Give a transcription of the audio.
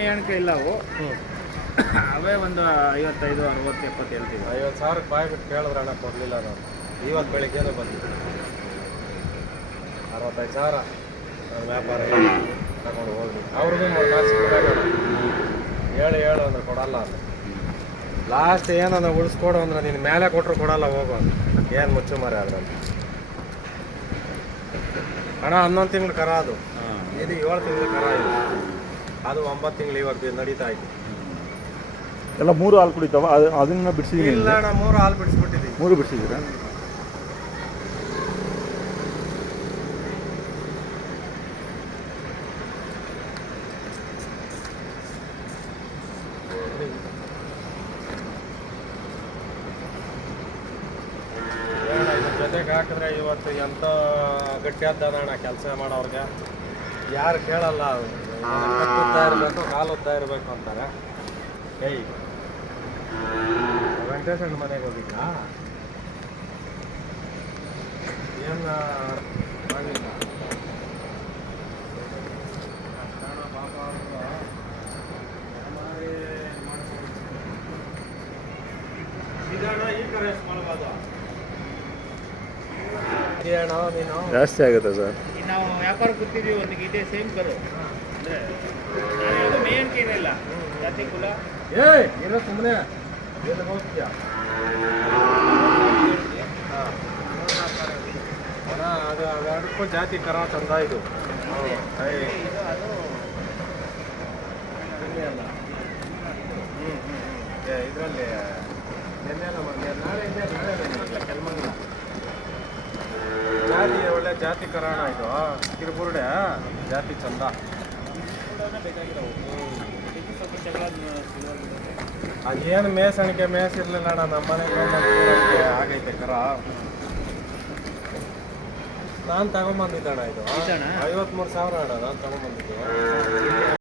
ಮೇಯಣಿಕೆ ಇಲ್ಲ ಅವು. ಹ್ಞೂ ಅವೇ ಒಂದು 55, 60, 70 ಹೇಳ್ತೀವಿ. 50,000 ಬಾಯ್ ಬಿಟ್ಟು ಕೇಳಿದ್ರೆ ಹಣ ಕೊಡಲಿಲ್ಲ ನಾನು. ಇವತ್ತು ಬೆಳಿಗ್ಗೆನೂ ಬಂದಿದ್ದೆ 65,000 ನನ್ನ ವ್ಯಾಪಾರ ತಗೊಂಡು ಹೋಗಿ ಅವ್ರಿಗೂ 3 ಹೇಳು ಅಂದ್ರೆ ಕೊಡಲ್ಲ ಅಂತ. ಲಾಸ್ಟ್ ಏನನ್ನ ಉಳಿಸ್ಕೊಡು ಅಂದ್ರೆ ನೀನು ಮೇಲೆ ಕೊಟ್ಟರು ಕೊಡಲ್ಲ ಹೋಗು ಅಂತ. ಏನು ಮುಚ್ಚು ಮರೆ ಅದ್ರಲ್ಲಿ ಹಣ 11 ತಿಂಗಳು ಕರ ಅದು. ಇದು 7 ತಿಂಗಳು ಕರ ಇದೆ. ಅದು 9 ತಿಂಗಳು ಇವಾಗ ನಡೀತಾ ಇತ್ತು. ಎಲ್ಲ 3 ಹಾಲು ಕುಡಿತಾವ? ಅದನ್ನ ಬಿಡಿಸಿದ್ದೀನಿ. ಇಲ್ಲ ಅಣ್ಣ, 3 ಹಾಲು ಬಿಡಿಸ್ಬಿಟ್ಟಿದ್ದೀವಿ. 3 ಬಿಡಿಸಿದ್ದೀರಾ? ಜೊತೆಗೆ ಹಾಕಿದ್ರೆ ಇವತ್ತು ಎಂಥ ಗಟ್ಟಿ ಅಣ್ಣ ಕೆಲಸ ಮಾಡೋರ್ಗೆ. ಯಾರು ಕೇಳಲ್ಲ. ಉದ್ದ ಇರಬೇಕು, ಕಾಲು ಉದ್ದ ಇರಬೇಕು ಅಂತಾರೆ. ಏಯ್, ವೆಂಕಟೇಶಣ್ಣ ಮನೆಗೆ ಹೋಗಿದ್ದ ಏನು ಆಗಿಲ್ಲ. ಈ ಕರೆ ಮಾಡ್ಬೋದು. ನೀನು ಜಾಸ್ತಿ ಆಗುತ್ತೆ ಸರ್. ಈಗ ನಾವು ವ್ಯಾಪಾರ ಕೂತಿದ್ದೀವಿ, ಒಂದಿಗೆ ಇದೇ ಸೇಮ್ ಕರು ಅಂದರೆ ಮೇಯಣಿಕೆ ಏನಿಲ್ಲ. ಜಾತಿ ಕುಲ ಇರೋ ಸುಮ್ಮನೆ ಎಲ್ಲಿ ಹೋಗ್ತೀಯ? ಅದು ಅದಕ್ಕೂ ಜಾತಿ ಕರ ಚಂದ ಇದು. ಇದರಲ್ಲಿ ಜಾತಿ ಒಳ್ಳೆ ಜಾತಿ ಕರಾಣ ಇದು. ಕಿರುಬುರುಡೆ ಜಾತಿ ಚಂದ. ಅದೇನು ಮೇಸಣಿಕೆ ಮೇಸಿರ್ಲಿಲ್ಲ ಅಣ್ಣ. ನಮ್ಮ ಮನೆಗೆ ಆಗೈತೆ ಕರ. ನಾನು ತಗೊಂಬಂದಿದ್ದಣ್ಣ ಇದು 53,000 ಅಣ್ಣ. ನಾನು ತಗೊಂಬಂದಿದ್ದು.